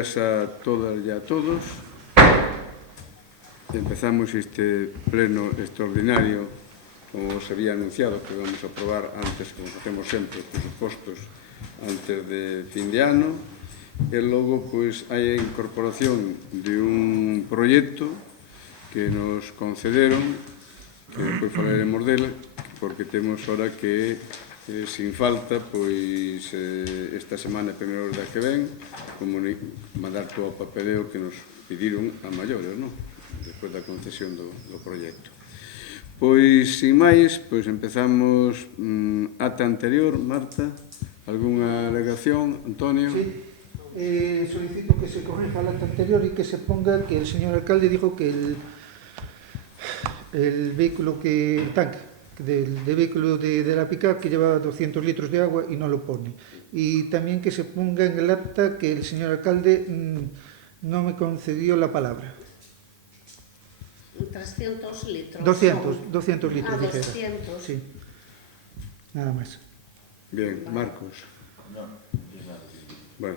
días a todas e a todos. Empezamos este pleno extraordinario, como os había anunciado, que vamos a aprobar antes, como facemos sempre, os presupostos antes de fin de ano. E logo, pois, hai a incorporación de un proxecto que nos concederon, que depois falaremos dele, porque temos ahora que, sin falta, pois, esta semana, primeiro da que ven, mandar todo o papeleo que nos pediron a maiores, non? Despois da concesión do proxecto. Pois, sin máis, pois empezamos ata anterior. Marta, algunha alegación? Antonio? Sí. Solicito que se corrija el acta anterior y que se ponga que el señor alcalde dijo que el vehículo el tanque del vehículo de la pick-up que lleva 200 litros de agua y no lo pone. Y también que se ponga en el acta que el señor alcalde no me concedió la palabra. 300 litros. 200 litros, dijera. 200. Sí. Nada más. Bien, Marcos. Bueno,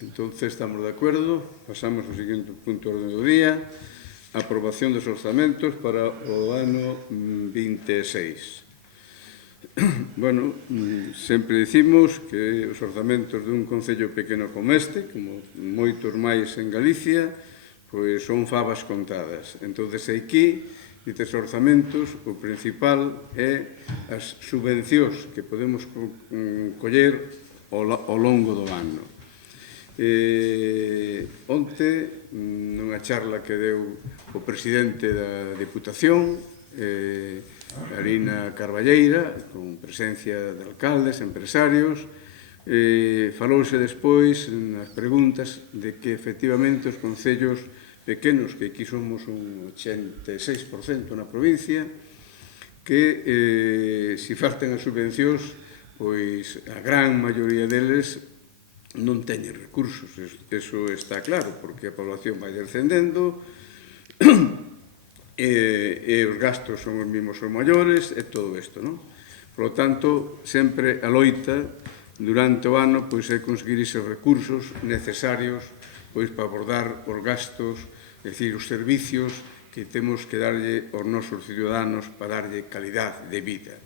entonces estamos de acuerdo. Pasamos ao seguinte punto do orden do día. Aprobación dos orzamentos para o ano 26. Bueno, sempre dicimos que os orzamentos dun concello pequeno como este, como moitos máis en Galicia, pois son fabas contadas. Entón, aquí, nestes orzamentos, o principal é as subvencións que podemos coller ao longo do ano. Onte, nunha charla que deu o presidente da Deputación, Alina Carballeira, con presencia de alcaldes, empresarios, falouse despois nas preguntas de que efectivamente os concellos pequenos, que aquí somos un 86% na provincia, que se faltan as subvencións, pois a gran maioría deles non teñen recursos. Eso está claro, porque a población vai descendendo e os gastos son os mesmos ou maiores e todo isto, non? Por lo tanto, sempre a loita durante o ano pois é conseguir esos recursos necesarios pois para abordar os gastos, é dicir, os servicios que temos que darlle aos nosos ciudadanos para darlle calidad de vida.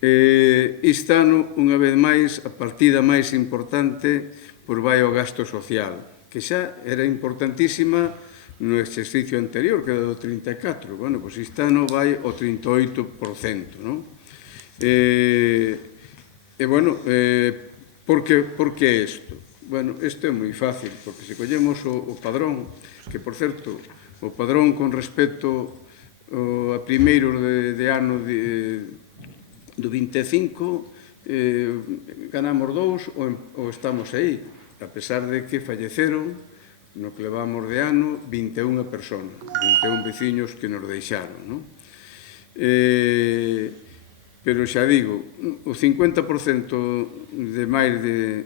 Este ano, unha vez máis, a partida máis importante pois vai ao gasto social, que xa era importantísima no exercicio anterior, que era do 34%. Bueno, pois este ano vai ao 38%, non? Bueno, por que isto? Bueno, isto é moi fácil, porque se collemos o padrón, que, por certo, o padrón con respecto a primeiros de ano do 25, ganamos 2 ou estamos aí, a pesar de que falleceron no que levamos de ano 21 personas, 21 veciños que nos deixaron, non? Pero xa digo, o 50% de máis de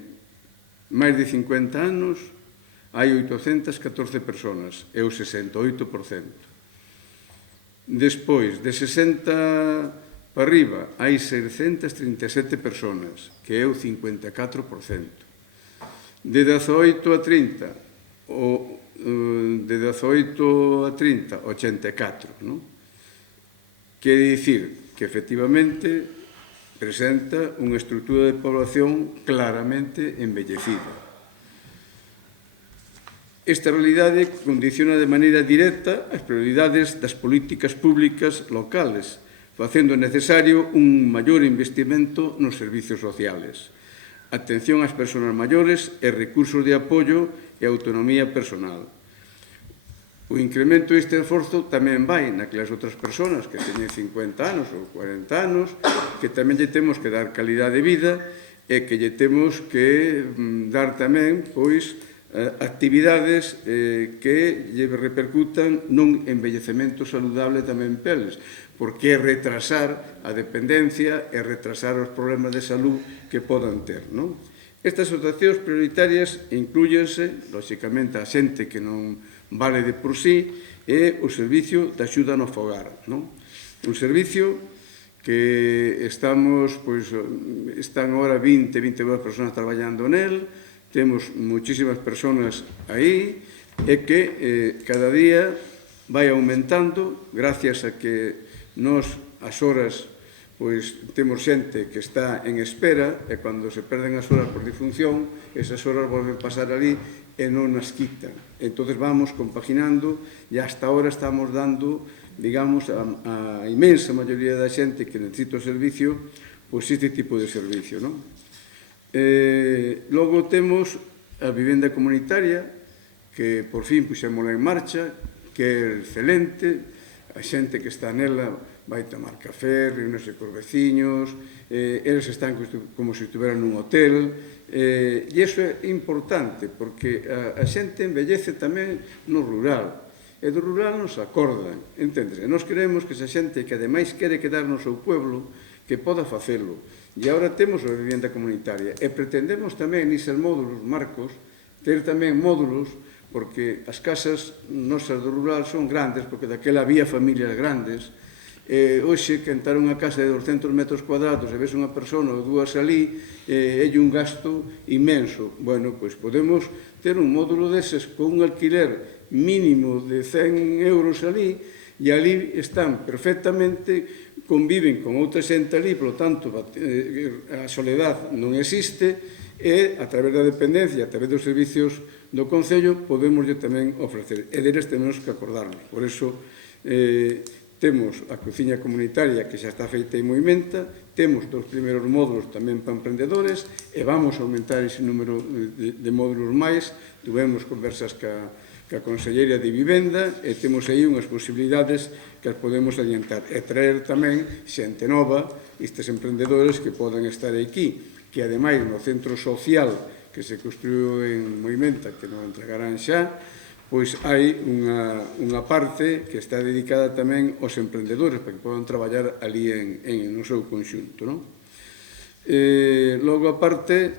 50 anos hai 814 personas, é o 68%. Despois, de 60 para arriba, hai 637 personas, que é o 54%. De 18 a 30, de 18 a 30, 84, non? Quere dicir que, efectivamente, presenta unha estrutura de población claramente envellecida. Esta realidade condiciona de maneira directa as prioridades das políticas públicas locales, facendo necesario un maior investimento nos servicios sociales, atención ás persoas maiores e recursos de apoio e autonomía personal. O incremento deste esforzo tamén vai naquelas outras persoas que teñen 50 anos ou 40 anos, que tamén lle temos que dar calidad de vida e que lle temos que dar tamén, pois, actividades que lle repercutan nun envellecemento saludable tamén peles, porque é retrasar a dependencia e retrasar os problemas de salud que podan ter, non? Estas situacións prioritarias inclúyense, lóxicamente, a xente que non vale de por sí e o servicio de axuda no fogar, non? Un servicio que están agora 20-22 personas traballando nel, temos muchísimas personas aí e que cada día vai aumentando gracias a que nos as horas pois temos xente que está en espera e cando se perden as horas por disfunción esas horas volven pasar ali e non as quitan. Entón vamos compaginando e hasta ahora estamos dando, digamos, a imensa maioría da xente que necesita o servicio, pois este tipo de servicio, non? Logo temos a vivenda comunitaria, que por fin puxémola en marcha, que é excelente, a xente que está nela vai tomar café, reúnese cos veciños, eles están como se estuveran nun hotel, e iso é importante, porque a xente envellece tamén no rural, e do rural nos acordan, entendes? E nós queremos que esa xente que ademais quere quedar no seu pueblo, que poda facelo. E agora temos a vivenda comunitaria, e pretendemos tamén, nises módulos, Marcos, ter tamén módulos, porque as casas nosas do rural son grandes, porque daquela había familias grandes, hoxe, que entrar unha casa de 200 metros cuadrados e ves unha persona ou dúas ali, é un gasto inmenso. Bueno, pois podemos ter un módulo deses con un alquiler mínimo de 100 euros ali, e ali están perfectamente, conviven con outra xente ali, polo tanto, a soledad non existe, e a través da dependencia, a través dos servicios do Concello, podemos tamén ofrecer. E deles temos que acordarnos. Por iso, temos a cociña comunitaria que xa está feita e movimenta, temos dos primeiros módulos tamén para emprendedores e vamos a aumentar ese número de módulos máis. Tuvemos conversas ca Conselleira de Vivenda e temos aí unhas posibilidades que as podemos adiantar e traer tamén xente nova, estes emprendedores que poden estar aquí, que ademais no centro social que se construiu en Movimenta, que nos entregarán xa, pois hai unha parte que está dedicada tamén aos emprendedores para que podan traballar ali no seu conxunto, non? Logo, aparte,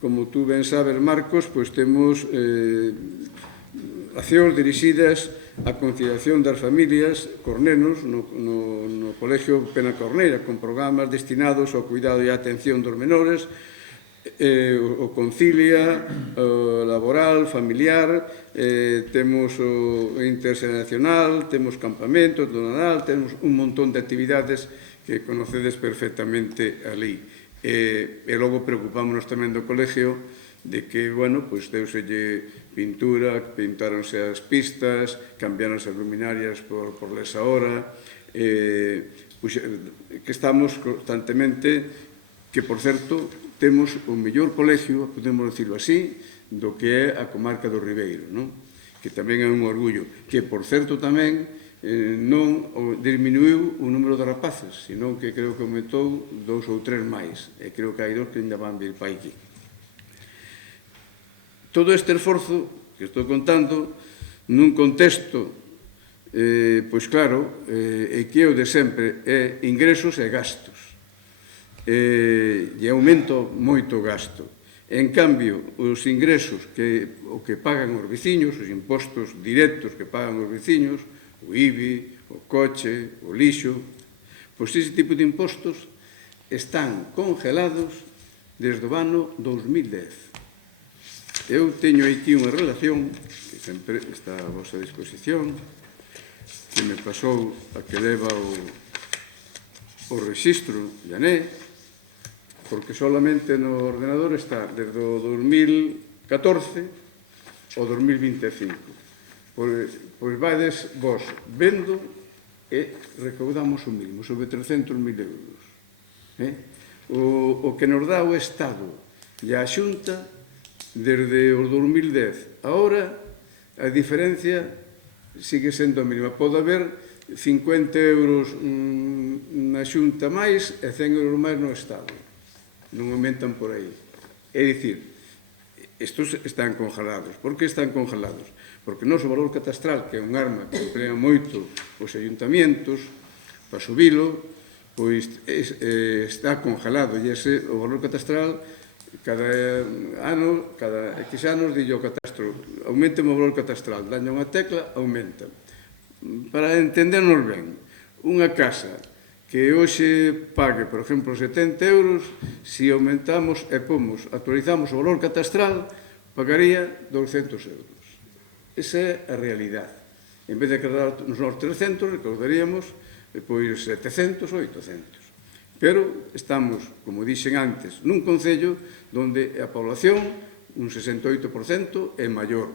como tú ben sabes, Marcos, pois temos accións dirixidas á conciliación das familias cos nenos no Colegio Pena Corneira, con programas destinados ao cuidado e á atención dos menores, o concilia, o laboral, familiar, temos o interxeracional, temos campamentos do Nadal, temos un montón de actividades que conocedes perfectamente ali. E logo preocupámonos tamén do colegio de que, bueno, pois deuselle pintura, pintáronse as pistas, cambiáronse as luminarias por lesa hora, que estamos constantemente, que, por certo, temos o mellor colegio, podemos decirlo así, do que é a comarca do Ribeiro, non? Que tamén é un orgullo, que, por certo, tamén non diminuiu o número de rapaces, senón que creo que aumentou 2 ou 3 máis, e creo que hai 2 que ainda van vir para aquí. Todo este esforzo que estou contando nun contexto, pois claro, que é o de sempre, é ingresos e gastos. E aumento moito gasto. En cambio, os ingresos o que pagan os veciños, os impostos directos que pagan os veciños, o IBI, o coche, o lixo, pois ese tipo de impostos están congelados desde o ano 2010. Eu teño aquí unha relación, que sempre está a vosa disposición, que me pasou a que leva o rexistro de ANE, porque solamente no ordenador está desde o 2014 ao 2025. Pois vades vos vendo e recaudamos o mínimo, sobre 300.000 euros. O que nos dá o Estado e a Xunta desde o 2010 agora, a diferencia sigue sendo a mínima. Pode haber 50 euros na Xunta máis e 100 euros máis no Estado. Non aumentan por aí. É dicir, estos están congelados. Por que están congelados? Porque o noso valor catastral, que é un arma que emplean moito os ayuntamientos para subilo, pois está congelado, e ese o valor catastral cada ano, cada X anos, dille o catastro, aumente o valor catastral, daña unha tecla, aumenta. Para entendernos ben, unha casa que hoxe pague, por exemplo, 70 euros, se aumentamos e pomos, actualizamos o valor catastral, pagaría 200 euros. Esa é a realidade. En vez de cargar nos 300, recordaríamos pois 700 ou 800. Pero estamos, como dixen antes, nun concello onde a población, un 68%, é maior,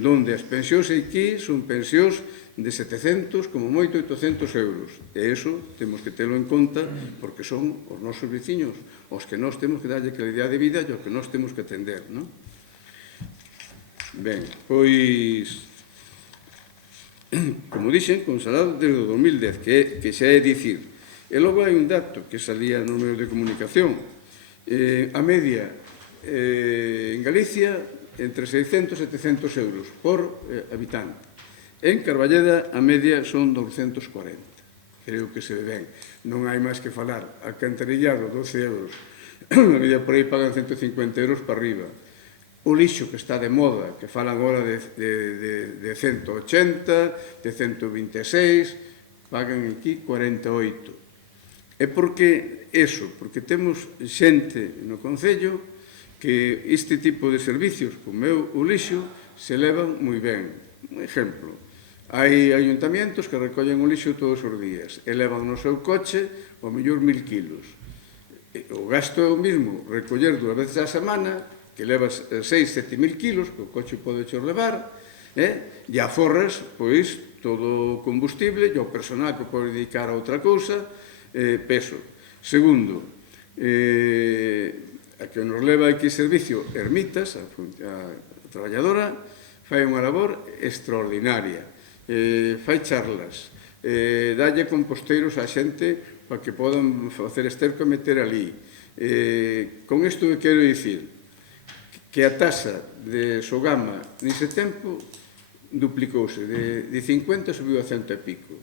onde as pensións aquí son pensións de 700, como moito 800 euros. E iso temos que telo en conta porque son os nosos veciños, os que nós temos que darlle calidad de vida e os que nós temos que atender, non? Ben, pois, como dixen, consalado desde o 2010, que xa é dicir. E logo hai un dato que salía nos medios de comunicación. A media en Galicia entre 600 e 700 euros por habitante. En Carballeda a media son 240. Creo que se ve ben. Non hai máis que falar. Alcantarillado, 12 euros. A media por aí pagan 150 euros para arriba. O lixo que está de moda, que falan agora de 180, de 126, pagan aquí 48. É porque eso, porque temos xente no Concello que este tipo de servicios, como é o lixo, se levan moi ben. Un exemplo, hai ayuntamientos que recollen o lixo todos os días e levan no seu coche ao mellor 1000 kilos. O gasto é o mismo, recoller 2 veces a semana, que levas 6-7 mil kilos, que o coche pode xer levar, e aforras, pois, todo o combustible e o personal que pode dedicar a outra cousa, peso. Segundo, a que nos leva aquí servicio Ermitas, a traballadora, fai unha labor extraordinaria, fai charlas, dalle composteiros á xente para que podan facer esterco e meter ali. Con isto que quero dicir, que a taxa de Sogama nese tempo duplicouse, de 50 subiu a 100 e pico.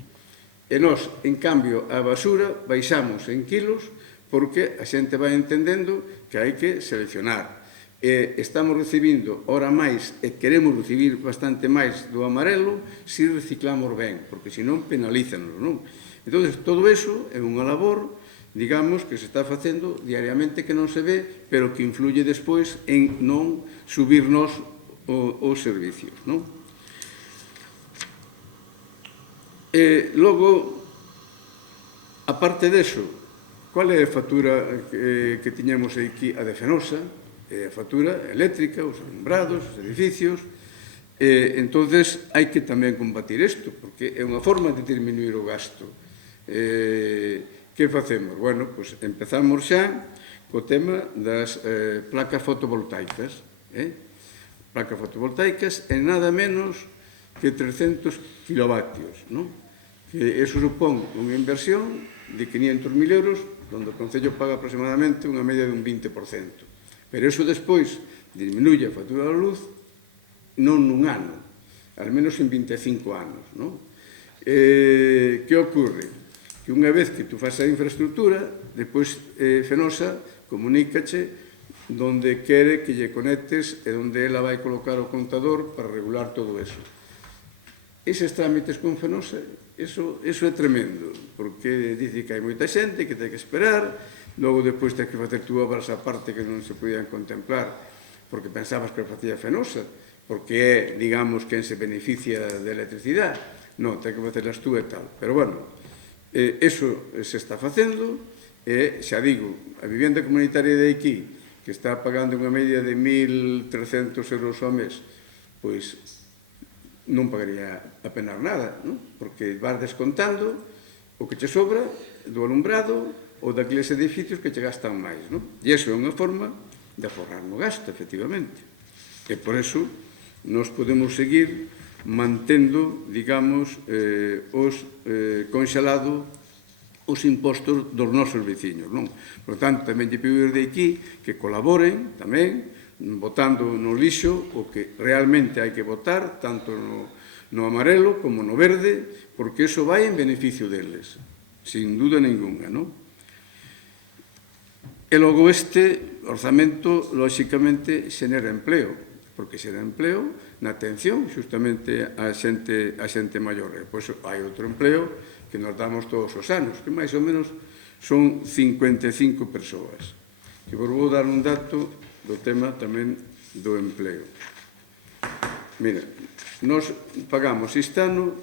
E nós, en cambio, a basura baixamos en kilos porque a xente vai entendendo que hai que seleccionar. E estamos recibindo ora máis e queremos recibir bastante máis do amarelo se reciclamos ben, porque senón penalízanos, non? Entón, todo iso é unha labor, digamos, que se está facendo diariamente que non se ve, pero que influye despois en non subirnos os servicios, non? E logo, aparte deso, qual é a factura que tiñamos aquí? A de Fenosa, a factura eléctrica, os alumbrados, os edificios. Entonces, hai que tamén combatir isto, porque é unha forma de disminuir o gasto. Que facemos? Bueno, pois empezamos xa co tema das placas fotovoltaicas. Placas fotovoltaicas en nada menos que 300 kilovatios, non? Que eso supón unha inversión de 500.000 euros, onde o Concello paga aproximadamente unha media de un 20%. Pero eso despois disminuye a factura da luz non nun ano, al menos en 25 anos, non? Que ocorre? Que unha vez que tú faz a infraestructura, depois Fenosa comunícache donde quere que lle conectes e onde ela vai colocar o contador para regular todo eso. Eses trámites con Fenosa, eso é tremendo, porque dice que hai moita xente que ten que esperar, logo depois ten que facer tú obras a parte que non se podían contemplar, porque pensabas que o facía Fenosa, porque é, digamos, quen se beneficia de electricidade. Non, ten que facerlas tú e tal. Pero, bueno, eso se está facendo, e, xa digo, a vivenda comunitaria de aquí, que está pagando unha media de 1.300 euros ao mes, pois non pagaría apenas nada, non? Porque vas descontando o que che sobra do alumbrado ou daqueles edificios que che gastan máis, non? E iso é unha forma de aforrar no gasto, efectivamente. E por eso nos podemos seguir mantendo, digamos, conxelado os impostos dos nosos veciños, non? Por tanto, tamén lle pido desde aquí que colaboren tamén, votando no lixo o que realmente hai que votar, tanto no amarelo como no verde, porque iso vai en beneficio deles, sin duda ninguna, non? E logo este orzamento, lóxicamente, xenera empleo, porque xera empleo na atención xustamente a xente maior. E pois hai outro empleo que nos damos todos os anos, que máis ou menos son 55 persoas. Que vos vou dar un dato do tema tamén do empleo. Mira, nós pagamos este ano,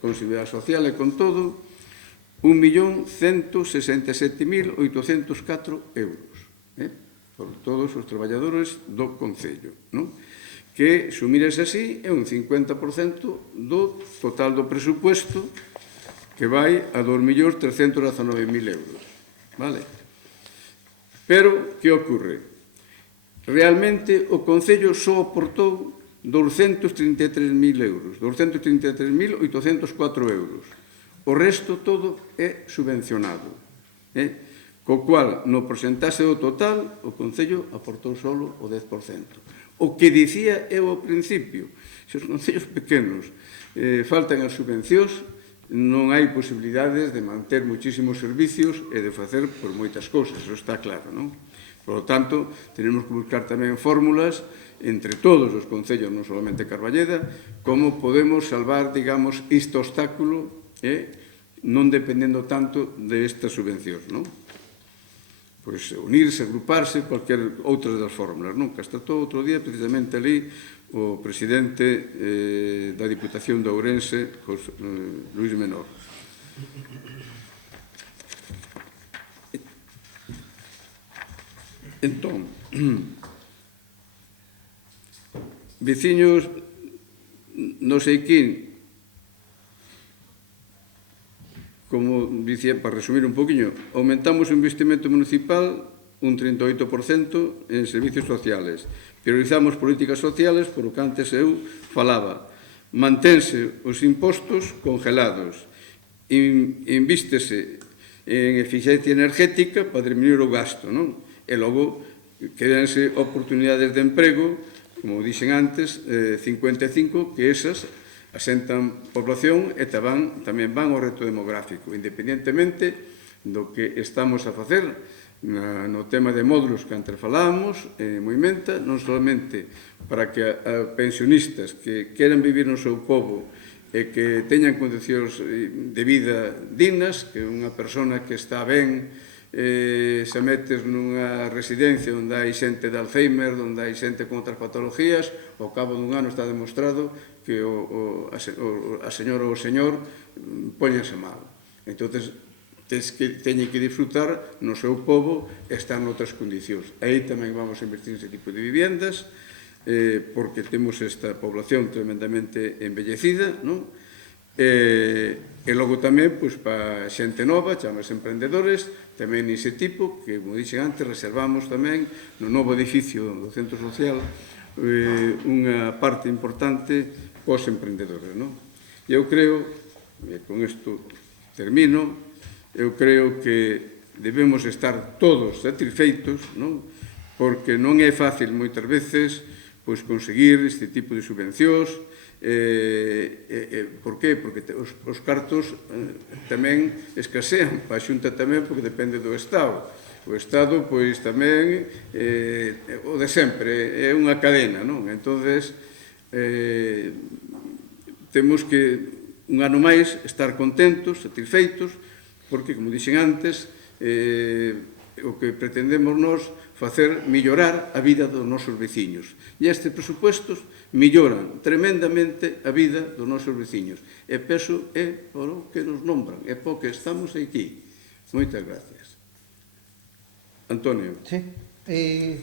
con Seguridade Social e con todo, 1.167.804 euros, por todos os traballadores do Concello, non? Que, sumires así, é un 50% do total do presupuesto que vai a 2.319.000 euros, vale? Pero, que ocorre? Realmente, o Concello só aportou 233.000 euros, 233.804 euros. O resto todo é subvencionado. Co cual, no porcentaxe do total, o Concello aportou solo o 10%. O que dicía eu ao principio, se os concellos pequenos faltan as subvencións, non hai posibilidades de manter muchísimos servicios e de facer por moitas cousas, eso está claro, non? Por lo tanto, tenemos que buscar tamén fórmulas entre todos os concellos, non solamente Carballeda, como podemos salvar, digamos, este obstáculo, non dependendo tanto de estas subvencións, non? Pois unirse, agruparse, cualquier outra das fórmulas, non? Que hasta todo outro día, precisamente ali, o presidente da Diputación de Ourense, Luís Menor. Entón, veciños, non sei quen, como dicía, para resumir un poquinho, aumentamos o investimento municipal un 38% en servicios sociales. Priorizamos políticas sociales, por o que antes eu falaba. Mantense os impostos congelados. Invístese en eficiencia energética para diminuir o gasto, non? E logo, quedanse oportunidades de emprego, como dixen antes, 55, que esas asentan población e tamén van ao reto demográfico, independentemente do que estamos a facer no tema de módulos que antes falábamos, en Moimenta, non solamente para que pensionistas que queran vivir no seu pobo e que teñan condicións de vida dignas, que unha persona que está ben se metes nunha residencia onde hai xente de Alzheimer, onde hai xente con outras patologías, ao cabo dun ano está demostrado que a señora ou o señor póñense mal. Entón, teñen que disfrutar no seu pobo e estar noutras condicións. Aí tamén vamos a invertir nese tipo de viviendas, porque temos esta población tremendamente envellecida, non? E logo tamén, para xente nova, chamas emprendedores, tamén nese tipo, que, como dixen antes, reservamos tamén no novo edificio do Centro Social unha parte importante pos emprendedores, non? E eu creo, e con isto termino, eu creo que debemos estar todos satisfeitos, non? Porque non é fácil moitas veces conseguir este tipo de subvencións. Por qué? Porque os cartos tamén escasean, a Xunta tamén, porque depende do Estado. O Estado, pois, tamén, o de sempre, é unha cadena, non? Entonces, temos que, un ano máis, estar contentos, satisfeitos, porque, como dixen antes, o que pretendemos nós facer mellorar a vida dos nosos veciños. E estes presupuestos melloran tremendamente a vida dos nosos veciños. E peso é por o que nos nombran, é porque estamos aquí. Moitas gracias. Antonio. Sí.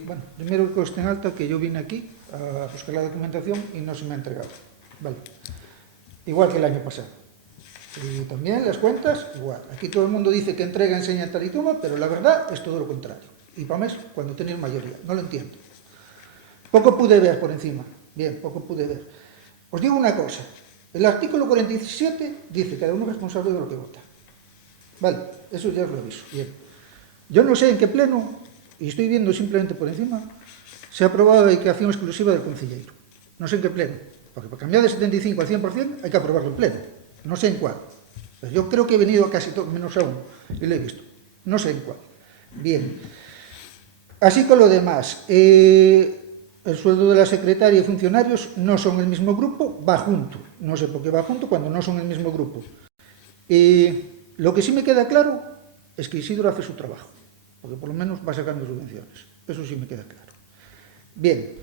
Bueno, primeiro que en alta que yo vine aquí a buscar la documentación y no se me ha entregado. Vale. Igual que el año pasado. Y también las cuentas, igual. Aquí todo el mundo dice que entrega, enseña tal y toma, pero la verdad es todo lo contrario. Y para mes, cuando tenéis mayoría. No lo entiendo. Poco pude ver por encima. Bien, poco pude ver. Os digo una cosa. El artículo 47 dice que cada uno es responsable de lo que vota. Vale, eso ya os lo aviso. Bien. Yo no sé en qué pleno, y estoy viendo simplemente por encima, se ha aprobado la dedicación exclusiva del concilleiro. No sé en qué pleno. Porque para cambiar de 75 al 100% hay que aprobarlo en pleno. No sé en cuál. Pero yo creo que he venido a casi todo, menos a uno, y lo he visto. No sé en cuál. Bien. Así con lo demás, el sueldo de la secretaria y funcionarios no son el mismo grupo, va junto. No sé por qué va junto cuando no son el mismo grupo. Lo que sí me queda claro es que Isidro hace su trabajo, porque por lo menos va sacando subvenciones. Eso sí me queda claro. Bien.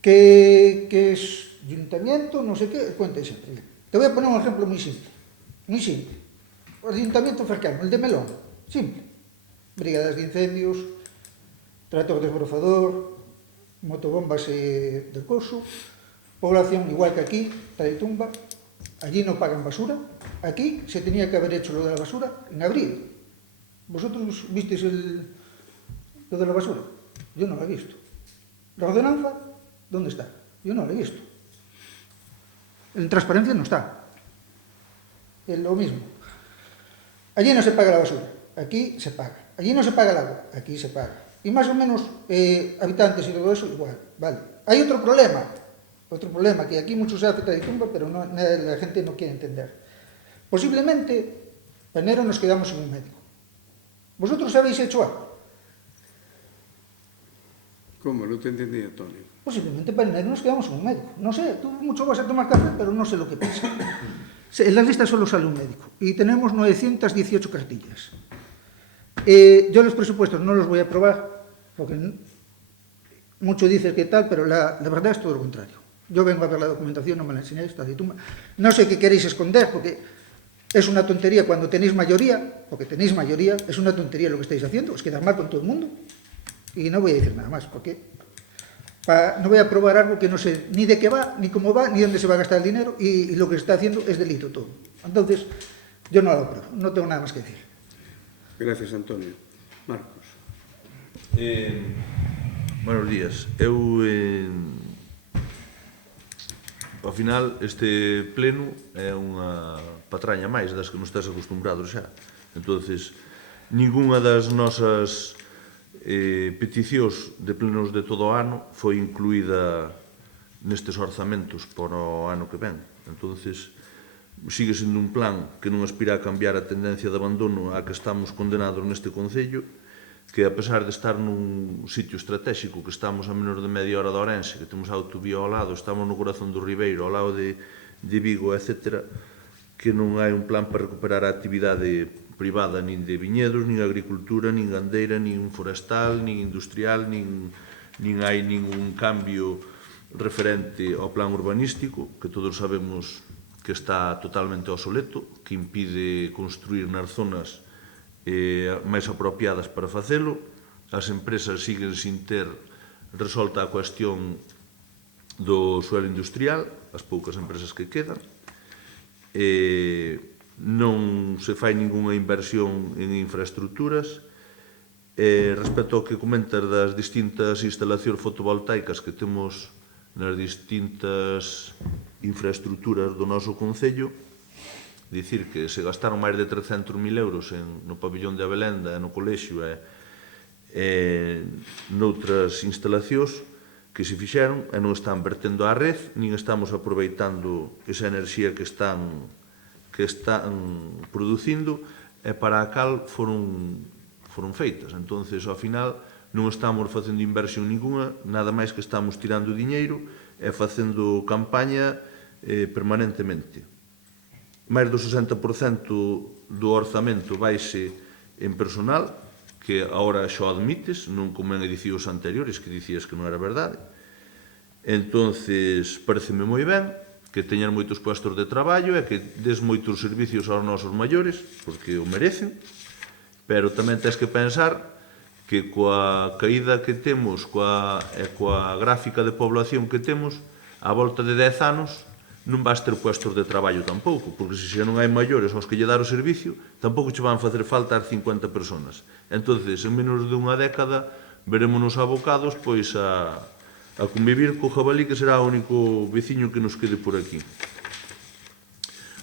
que es ayuntamiento, no sé qué, cuenta siempre. Te voy a poner un ejemplo muy simple, muy simple. El ayuntamiento cercano, el de Melón, simple. Brigadas de incendios, tractor desbrozador, motobombas del coso, población igual que aquí, Taitumba, allí no pagan basura, aquí se tenía que haber hecho lo de la basura en abril. ¿Vosotros visteis lo de la basura? Yo no lo he visto. ¿La ordenanza? ¿Dónde está? Yo no lo he visto. En transparencia no está. Es lo mismo. Allí no se paga la basura, aquí se paga. Allí no se paga el agua, aquí se paga. Y más o menos habitantes y todo eso igual. Vale. Hay otro problema, que aquí mucho se hace Taitumba, pero la gente no quiere entender. Posiblemente, en enero nos quedamos sin un médico. ¿Vosotros habéis hecho algo? ¿Cómo? No te entendí, Antonio. Posiblemente para enero nos quedamos sin un médico. No sé, tú mucho vas a tomar café, pero no sé lo que pasa. En las listas solo sale un médico y tenemos 918 cartillas. Yo los presupuestos no los voy a aprobar porque mucho dices que tal, pero la verdad es todo lo contrario. Yo vengo a ver la documentación, no me la enseñáis, no sé qué queréis esconder porque es una tontería cuando tenéis mayoría, porque tenéis mayoría, es una tontería lo que estáis haciendo, os queda mal con todo el mundo. Y no voy a decir nada más, porque no voy a aprobar algo que no sé ni de qué va, ni cómo va, ni dónde se va a gastar el dinero, y lo que se está haciendo es delito todo. Entonces, yo no lo apruebo, no tengo nada más que decir. Gracias, Antonio. Marcos. Buenos días. Ao final, este pleno é unha patraña máis das que nos estás acostumbrados xa. Entonces, ningunha das nosas peticións de plenos de todo o ano foi incluída nestes orzamentos para o ano que ven. Entonces, sigue sendo un plan que non aspira a cambiar a tendencia de abandono a que estamos condenados neste Concello, que a pesar de estar nun sitio estratégico, que estamos a menos de media hora de Ourense, que temos a autovía ao lado, estamos no corazón do Ribeiro, ao lado de Vigo, etc., que non hai un plan para recuperar a actividade privada nin de viñedos, nin agricultura, nin gandeira, nin forestal, nin industrial, nin hai ningún cambio referente ao plan urbanístico, que todos sabemos que está totalmente obsoleto, que impide construir nas zonas máis apropiadas para facelo. As empresas siguen sin ter resolta a cuestión do suelo industrial, as poucas empresas que quedan. Non se fai ningunha inversión en infraestructuras. Respecto ao que comentas das distintas instalacións fotovoltaicas que temos nas distintas infraestructuras do noso Concello, dicir que se gastaron máis de 300.000 euros no pabillón de Abelenda, no colexio e noutras instalacións que se fixeron e non están vertendo á red, nin estamos aproveitando esa enerxía que están producindo e para a cal foron feitas. Entonces, ao final, non estamos facendo inversión ninguna, nada máis que estamos tirando diñeiro e facendo campaña permanentemente. Máis do 60% do orzamento vaise en personal, que agora xa admites, non como en edicións anteriores, que dicías que non era verdade. Entonces, pareceme moi ben que teñan moitos puestos de traballo e que des moitos servicios aos nosos maiores, porque o merecen, pero tamén tens que pensar que coa caída que temos e coa gráfica de población que temos, a volta de 10 anos, non vas ter puestos de traballo tampouco, porque se xa non hai maiores aos que lle dar o servicio, tampouco che van facer falta as 50 personas. Entonces, en menos dunha década, verémonos abocados pois a convivir co jabalí, que será o único veciño que nos quede por aquí.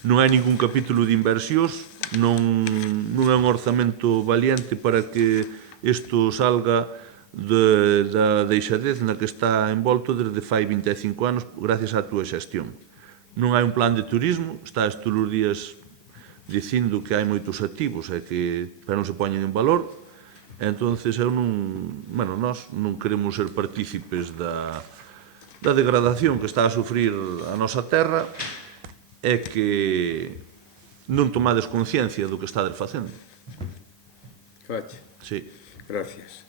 Non hai ningún capítulo de inversións, non é un orzamento valiente para que isto salga da deixadez na que está envolto desde fai 25 anos, gracias á túa xestión. Non hai un plan de turismo, estás todos os días dicindo que hai moitos activos e que pero non se poñen en valor. Entonces, nós non queremos ser partícipes da degradación que está a sufrir a nosa terra e que non tomades conciencia do que estades facendo. Fache. Sí. Gracias.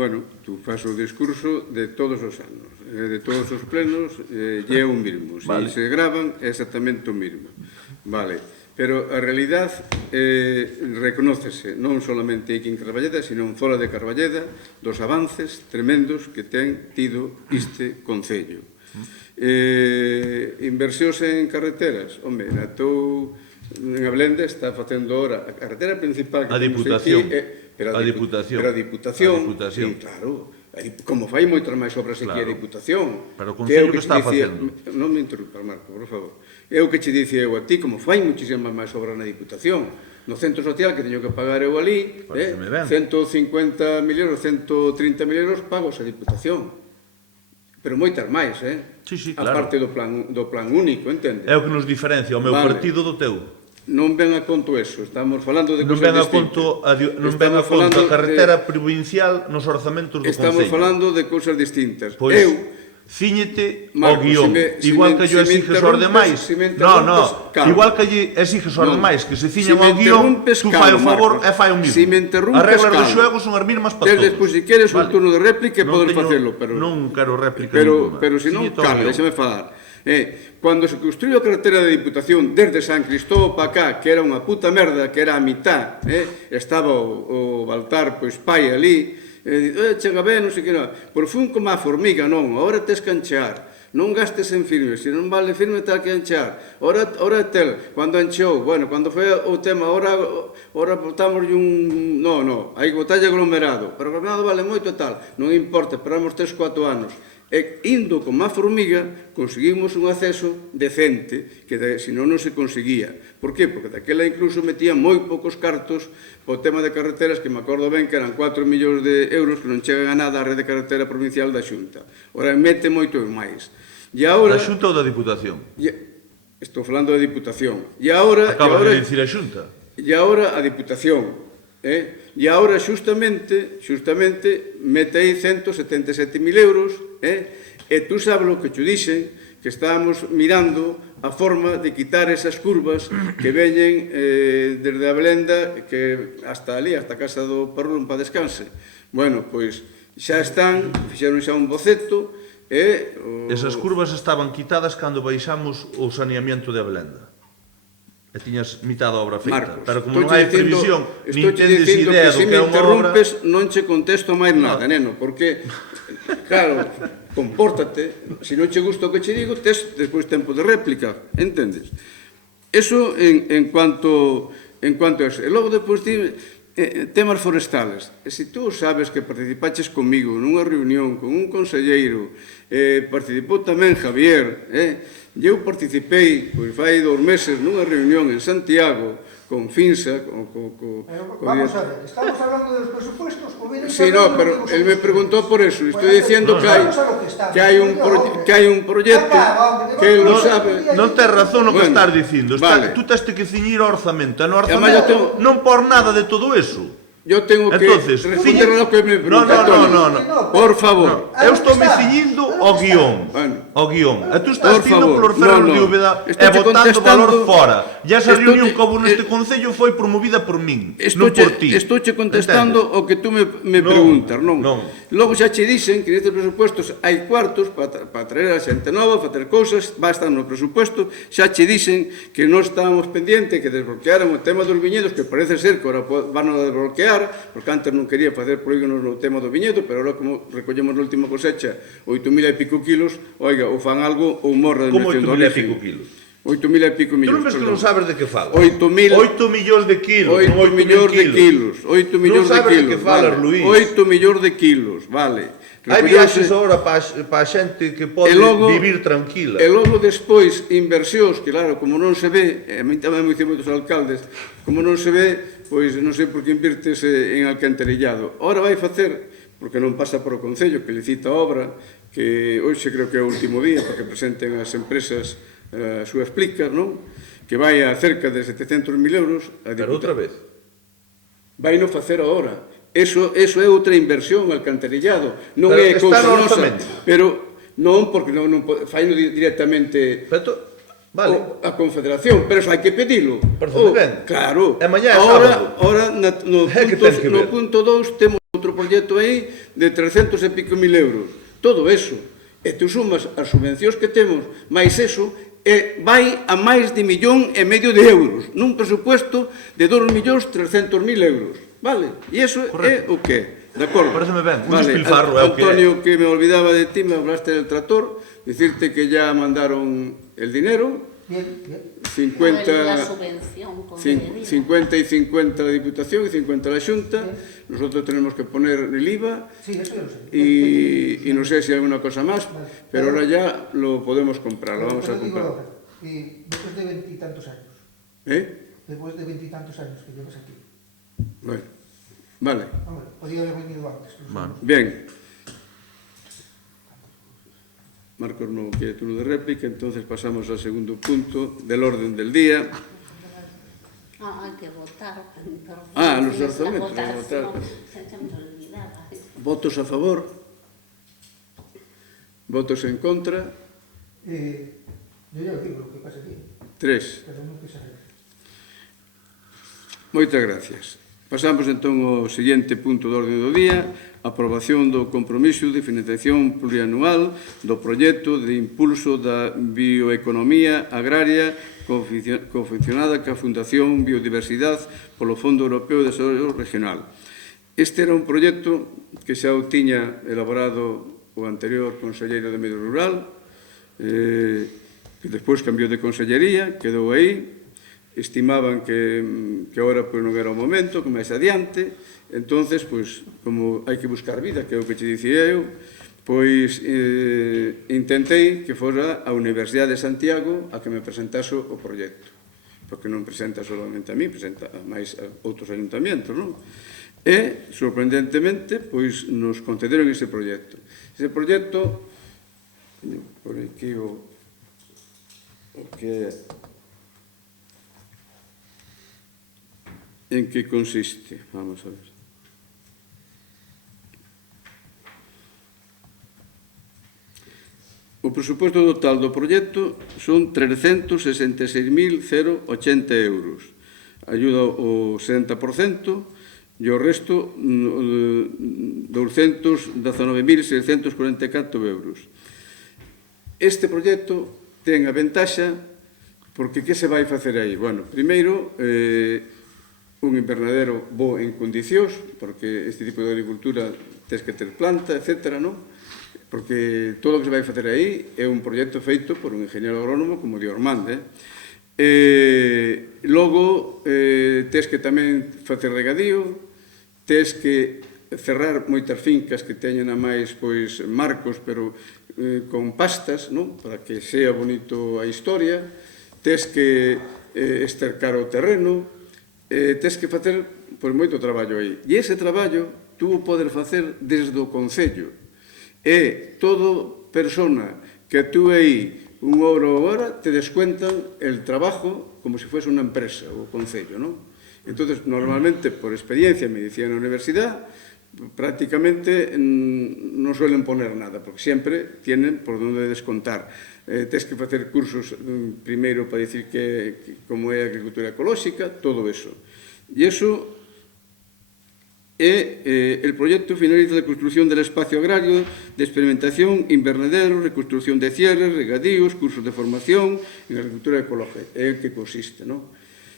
Bueno, tú fas o discurso de todos os anos. de todos os plenos e é o mesmo. Vale. Se gravan é exactamente o mesmo. Vale. Pero a realidad reconócese non solamente aquí en Carballeda, sino fora de Carballeda, dos avances tremendos que ten tido este Concello. Inversións en carreteras, home, en Ablenda está facendo ahora a carretera principal que A Diputación. pero A Diputación. Pero a Diputación, Sí, claro, como fai moitas máis obras aquí a Diputación. Pero o Concello que está facendo? Non me interrumpas, Marco, por favor. É o que che dicía eu a ti, como fai muchísimas máis obras na Diputación. No centro social que teño que pagar eu ali, 150.000 euros, 130.000 euros pagos a Diputación. Pero moitas máis, Sí, a claro. parte do plan único, entende? É o que nos diferencia o meu partido do teu. Non ven a conto eso, estamos falando de Non cosas ven a distintas. non ven a conto a carretera provincial nos orzamentos do Concello. Estamos falando de cousas distintas. Pois, Eu, cíñete Marco, ao guión. Igual que yo exiges aos demais. No, igual que lle exiges aos demais que se ciñan ao guión, tú fai o favor e fai o mismo. Si me interrumpes, as reglas do calma. xogo son as mesmas para todos. Despois, se queres un turno de réplica, podes facelo, pero non quero réplica pero ninguna. se non, Cíñete ao calma, guión. déxame falar. Cando se construiu a carretera de Diputación desde San Cristóbal para cá, que era unha puta merda, que era a mitad, estaba o Baltar, pois, pai ali, chega ben, non sei que non. Por fun como a formiga, non, agora tes que anchear. Non gastes en firme, se non vale firme, tal que anchear. Ora tel, cando ancheou, bueno, cando foi o tema, ora botamos un... No, hai que botalle aglomerado, pero aglomerado vale moito e tal, non importa, esperamos 3-4 anos. E indo como a formiga, conseguimos un acceso decente, que senón non se conseguía. Por qué? Porque daquela incluso metía moi poucos cartos po tema de carreteras, que me acordo ben que eran 4 millóns de euros que non chegan a nada a rede de carretera provincial da Xunta. Ora mete moito máis. E agora... Da Xunta ou da Diputación? Estou falando da Diputación. E agora... Acabas de dicir a Xunta. E agora a Diputación. E agora xustamente mete aí 177.000 euros, e tú sabes o que te dixen, que estábamos mirando a forma de quitar esas curvas que veñen desde a Belenda que hasta ali, hasta a casa do Parrón para descanse. Bueno, pois xa están, fixeron xa un boceto, Esas curvas estaban quitadas cando baixamos o saneamiento de Ablenda. E tiñas mitad da obra feita. Marcos, pero como non hai previsión, nin tendes idea do que que é unha obra... interrumpes, non che contesto máis nada, neno, porque, claro, compórtate, se non che gusta o que che digo, tes despois tempo de réplica, entendes? Eso en cuanto a eso. E logo despois temas forestales. E se tú sabes que participaches comigo nunha reunión con un conselleiro, participou tamén Javier, e eu participei, pois fai 2 meses, nunha reunión en Santiago, con Finsa, Vamos a ver, ¿estamos hablando de los presupuestos? Sí, no, pero él me preguntó por eso. Estoy diciendo que hay un proyecto que él lo sabe. Non tes razón no que Bueno, estás dicindo. vale. Tú tens que ciñir ao orzamento. E no Además, orzamento non por nada de todo eso. Yo tengo que Entonces, responder a lo que me pregunta. No. Por favor. Eu estou me ciñindo ao guión. Bueno. Ao guión. E tú estás Por ciñendo favor. polos ferros No. de Úbeda e Estou botando contestando- valor fora. E esa Estou reunión te- que houve neste Concello foi promovida por min, non Estou por ti. contestando Entendes? o que tú me Non, preguntas, non? non. Logo xa che dicen que nestes presupuestos hai cuartos para traer a xente nova, para facer cousas, va a estar no presupuesto, xa che dicen que non estábamos pendientes, que desbloquearan o tema dos viñedos, que parece ser que ahora van a desbloquear, porque antes non quería facer polígonos no tema do viñedo, pero ahora como recollemos na última cosecha 8.000 e pico kilos, oiga, ou fan algo ou morra de Como 8.000 mención de e origen. pico kilos? 8.000 e pico Tú millóns. non ves que perdón. non sabes de que falas? 8.000 8 millóns de kilos, 8 non 8.000 millóns de kilos, 8 millóns de sabes de kilos, que falas, vale. Luís. 8 millóns de kilos, vale. Hai viaxes agora para a xente que pode vivir tranquila. E logo despois, inversións, que claro, como non se ve, e a mí tamén me dicen moitos alcaldes, como non se ve, pois non sei por que invirtes en alcantarillado. Ora vai facer, porque non pasa por o Concello, que licita a obra, que hoxe creo que é o último día, para que presenten as empresas a súa explica, non? Que vai a cerca de 700.000 euros. Pero outra vez. Vai no facer agora. Eso é outra inversión, alcantarillado. Non Pero é está cousa no nosa. orzamento. Pero non, porque non faino directamente Vale. a Confederación, pero eso hai que pedilo. Parece ben. Claro. E mañá é sábado. Ahora Que tens que ver. no punto 2 temos outro proxecto aí de 300 e pico mil euros. Todo eso. E tú sumas as subvencións que temos, máis eso, e vai a máis de 1,5 millón de euros, nun presupuesto de 2.300.000 euros. Vale? E iso é o que é. De acordo? Pareceme ben, un despilfarro é o que é. Antonio, que me olvidaba de ti, me hablaste del tractor, decirte que ya mandaron el dinero, Bien, bien. 50 La subvención, con 50 y 50 la Diputación y 50 la Xunta. Nosotros tenemos que poner el IVA Sí, eso yo lo sé. y no sé si hay alguna cosa más, pero ahora ya lo podemos comprar, lo vamos a Pero digo comprar. ahora, después de 20 y tantos años, después de 20 y tantos años que llevas aquí, Bueno, vale, hombre, podía haber venido antes. Vale. bien. Marcos no quiere turno de réplica, entonces pasamos al segundo punto del orden del día. Hay que votar. Los orzamentos, hay que votar. Se me olvidaba. Votos a favor, votos en contra, Yo ya digo lo que pasa aquí, 3. pero non quise saber. Moitas gracias. Pasamos entón ao seguinte punto do orden do día, aprobación do compromiso de financiación plurianual do proxecto de impulso da bioeconomía agraria confeccionada ca Fundación Biodiversidade polo Fondo Europeo de Desarrollo Regional. Este era un proxecto que xa o tiña elaborado o anterior conselleiro de Medio Rural, que despois cambiou de consellería, quedou aí, estimaban que agora non era o momento, que máis adiante, entonces, como hai que buscar vida, que é o que te dicía eu, intentei que fora a Universidade de Santiago a que me presentase o proxecto, porque non presenta solamente a mí, presenta a máis a outros ayuntamientos, non? E, sorprendentemente, nos concederon ese proxecto. Ese proxecto, por aquí o que é, en que consiste, vamos a ver. O presuposto total do proxecto son 366.080 euros. Ayuda o 60% e o resto 219.644 euros. Este proxecto ten a ventaxa porque que se vai facer aí? Bueno, primeiro, un invernadero bo en condicións, porque este tipo de agricultura tens que ter planta, etc., non? Porque todo o que se vai facer aí é un proxecto feito por un ingeniero agrónomo como Dior Mande. Logo, tens que tamén facer regadío, tens que cerrar moitas fincas que teñen a máis marcos, pero con pastas, non? Para que sea bonito a historia, tens que estercar o terreno, tens que facer moito traballo aí. E ese traballo tú o podes facer desde o Concello. E toda persona que actúe aí unha hora ou hora te descuentan el trabajo como se fuese unha empresa, o Concello, non? Entón, normalmente, por experiencia, me dicía na universidade, prácticamente non suelen poner nada, porque sempre tienen por donde descontar. Tens que facer cursos primeiro para dicir como é a agricultura ecolóxica, todo eso. E eso el proyecto finaliza la construcción del espacio agrario de experimentación, invernadero, reconstrucción de cierres, regadíos, cursos de formación en agricultura ecológica. É o que consiste, non?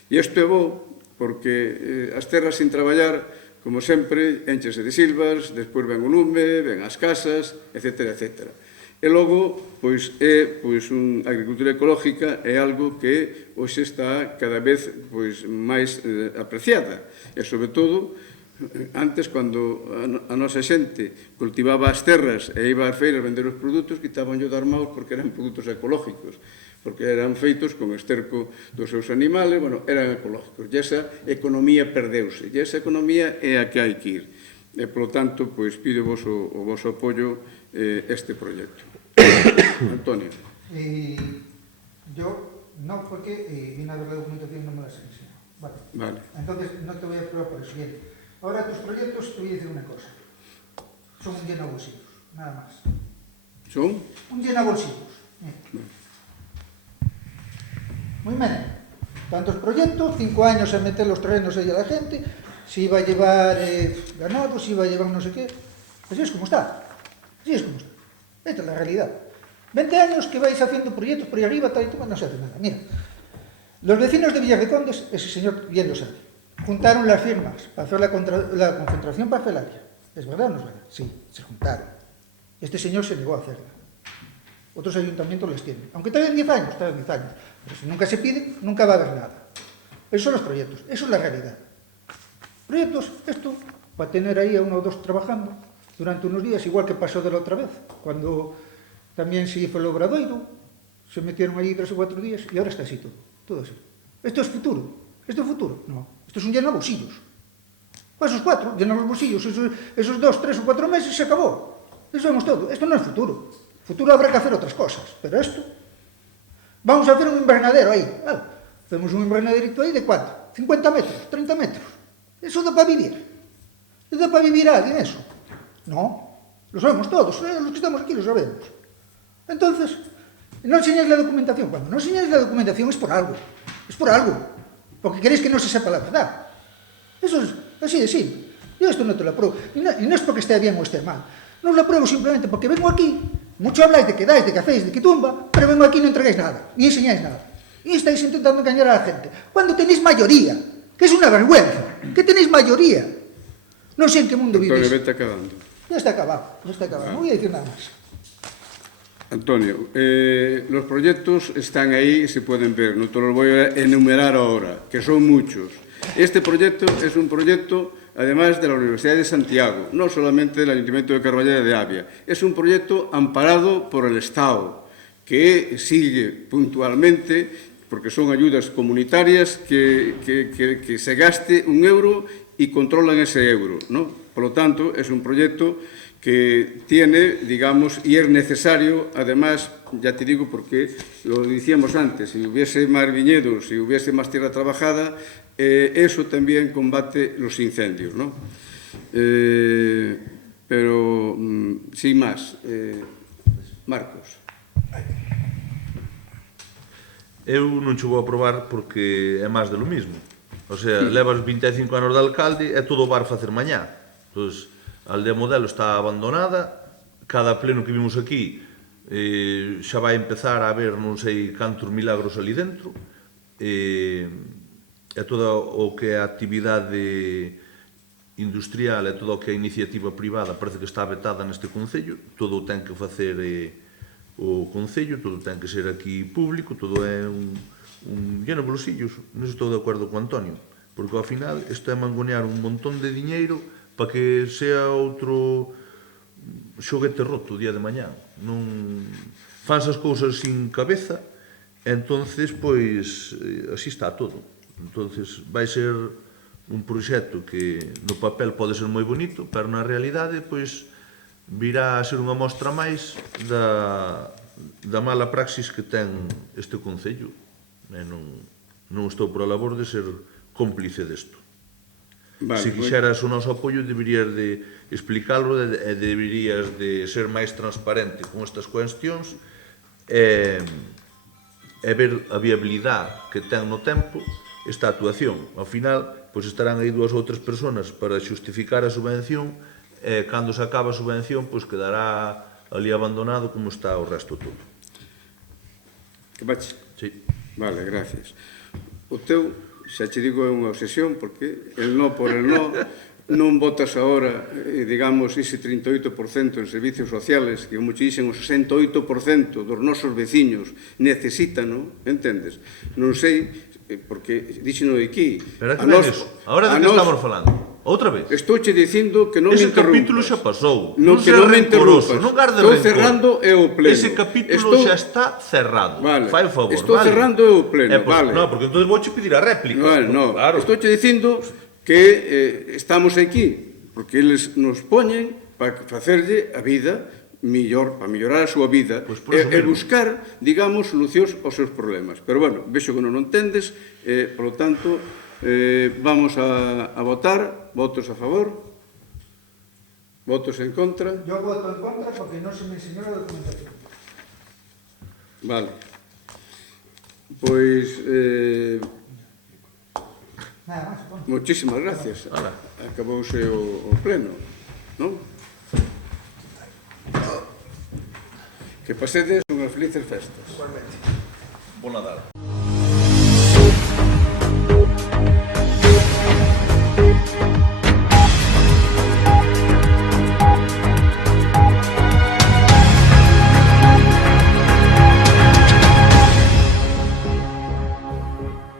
E isto é bo porque as terras sin traballar, como sempre, enchese de silvas, despois ven o lume, ven as casas, etc., etc. E logo, a agricultura ecológica é algo que hoxe está cada vez máis apreciada. E, sobre todo, antes, cando a nosa xente cultivaba as terras e iba ás feiras vender os produtos, quitaban yo de armaos porque eran produtos ecológicos, porque eran feitos con esterco dos seus animales, eran ecológicos. E esa economía perdeuse, e esa economía é a que hai que ir. E, polo tanto, pido vos o vosso apoio este proxecto. Antonio. Yo no, porque vine a ver la documentación y no me la sé enseñado. Vale. Entonces, no te voy a probar por el siguiente. Ahora, tus proyectos, te voy a decir una cosa. Son un llenabolsillos, nada más. ¿Son? Un llenabolsillos. Muy bien. Tantos proyectos, 5 años a meter los terrenos ahí a la gente, si iba a llevar ganado, si iba a llevar no sé qué. Así es como está. Así es como está. Esta es la realidad. 20 años que vais haciendo proyectos por ahí arriba, tal y tal, no se hace nada. Mira, los vecinos de Villar de Condes, ese señor bien lo sabe, juntaron las firmas para hacer la concentración parcelaria. ¿Es verdad o no es verdad? Sí, se juntaron. Este señor se negó a hacerla. Otros ayuntamientos les tienen. Aunque tarden 10 años, tarden 10 años. Pero si nunca se piden, nunca va a haber nada. Esos son los proyectos, eso es la realidad. Proyectos, esto, para tener ahí a uno o dos trabajando durante unos días, igual que pasó de la otra vez, cuando también se hizo el Obradoiro, se metieron ahí 3 o 4 días y ahora está así todo así. ¿Esto es futuro? ¿Esto es futuro? No, esto es un lleno de bolsillos. Pues esos 4, llenar los bolsillos, esos 2, 3 o 4 meses se acabó. Eso vemos todo, esto no es futuro. Futuro habrá que hacer otras cosas, pero esto... Vamos a hacer un invernadero ahí, claro. Hacemos un invernaderito ahí de ¿cuánto? 50 metros, 30 metros. ¿Eso da para vivir? ¿Da para vivir alguien eso? No, lo sabemos todos, los que estamos aquí lo sabemos. Entonces, no enseñáis la documentación. Cuando no enseñáis la documentación es por algo. Es por algo. Porque queréis que no se sepa la verdad. Eso es así de simple. Yo esto no te lo apruebo. Y no es porque esté bien o esté mal. No os lo apruebo simplemente porque vengo aquí, mucho habláis de que dais, de que hacéis, de que tumba, pero vengo aquí y no entregáis nada, ni enseñáis nada. Y estáis intentando engañar a la gente. Cuando tenéis mayoría, que es una vergüenza, que tenéis mayoría. No sé en qué mundo vivís. Antonio, vete acabando. Ya está acabado, no voy a decir nada más. Antonio, los proyectos están ahí y se pueden ver, no te los voy a enumerar ahora, que son muchos. Este proyecto es un proyecto, además, de la Universidad de Santiago, no solamente del Ayuntamiento de Carballeda de Avia. Es un proyecto amparado por el Estado, que sigue puntualmente, porque son ayudas comunitarias, que se gaste €1 y controlan ese euro, ¿no? Por lo tanto, es un proyecto que tiene, digamos, y es necesario, además, ya te digo porque lo decíamos antes, si hubiese más viñedos, si hubiese más tierra trabajada, eso también combate los incendios, ¿no? Pero, sin más, Marcos. Eu non che vou aprobar porque é máis de lo mismo. O sea, levas 25 anos de alcalde e todo vai facer mañá. Entón, a aldea modelo está abandonada, cada pleno que vimos aquí xa vai empezar a haber non sei cantos milagros ali dentro, e todo o que é a actividade industrial e todo o que é a iniciativa privada parece que está vetada neste Concello, todo ten que facer o Concello, todo ten que ser aquí público, todo é un lleno de bolsillos. Non estou de acordo con Antonio, porque ao final isto é mangonear un montón de diñeiro para que sea outro xoguete roto o día de mañá. Non faz as cousas sin cabeza, entonces, pois, así está todo. Entonces, vai ser un proxecto que no papel pode ser moi bonito, pero na realidade, pois, virá a ser unha mostra máis da mala praxis que ten este Concello. Non estou por a labor de ser cómplice desto. Vale, se quixeras o noso apoio, deberías de explicarlo e deberías de ser máis transparente con estas cuestións e ver a viabilidade que ten no tempo esta actuación. Ao final, pois estarán aí 2 ou 3 persoas para xustificar a subvención e cando se acaba a subvención, pois quedará ali abandonado como está o resto todo. Que bache? Sí. Vale, gracias. O teu, xa che digo, é unha obsesión, porque el no por el no, non votas agora, digamos, ese 38% en servicios sociales, que como che dixen, o 68% dos nosos veciños necesitan, non? Entendes? Non sei, porque dixeno aquí. Pero que ven eso? Ahora de que estamos falando? Outra vez? Estou che dicindo que non me ese interrumpas. capítulo xa pasou. Non, que non me interrumpas. Estou cerrando e o pleno. Ese capítulo xa está cerrado. Vale. Fai o favor, estou vale? cerrando e o pleno, Pues, vale. No, porque entón vouche pedir a réplica. Vale, no. Claro. Estou che dicindo que estamos aquí, porque eles nos poñen para facerlle a vida millor, para mellorar a súa vida, pues e buscar, digamos, solucións aos seus problemas. Pero, bueno, vexo que non entendes, por lo tanto, vamos a votar. Votos a favor? Votos en contra? Yo voto en contra porque no se me enseñó la documentación. Vale. Pois, Nada más, bueno. muchísimas gracias. Acabouse o pleno, non? Que pasedes unhas felices festas. Bon Nadal.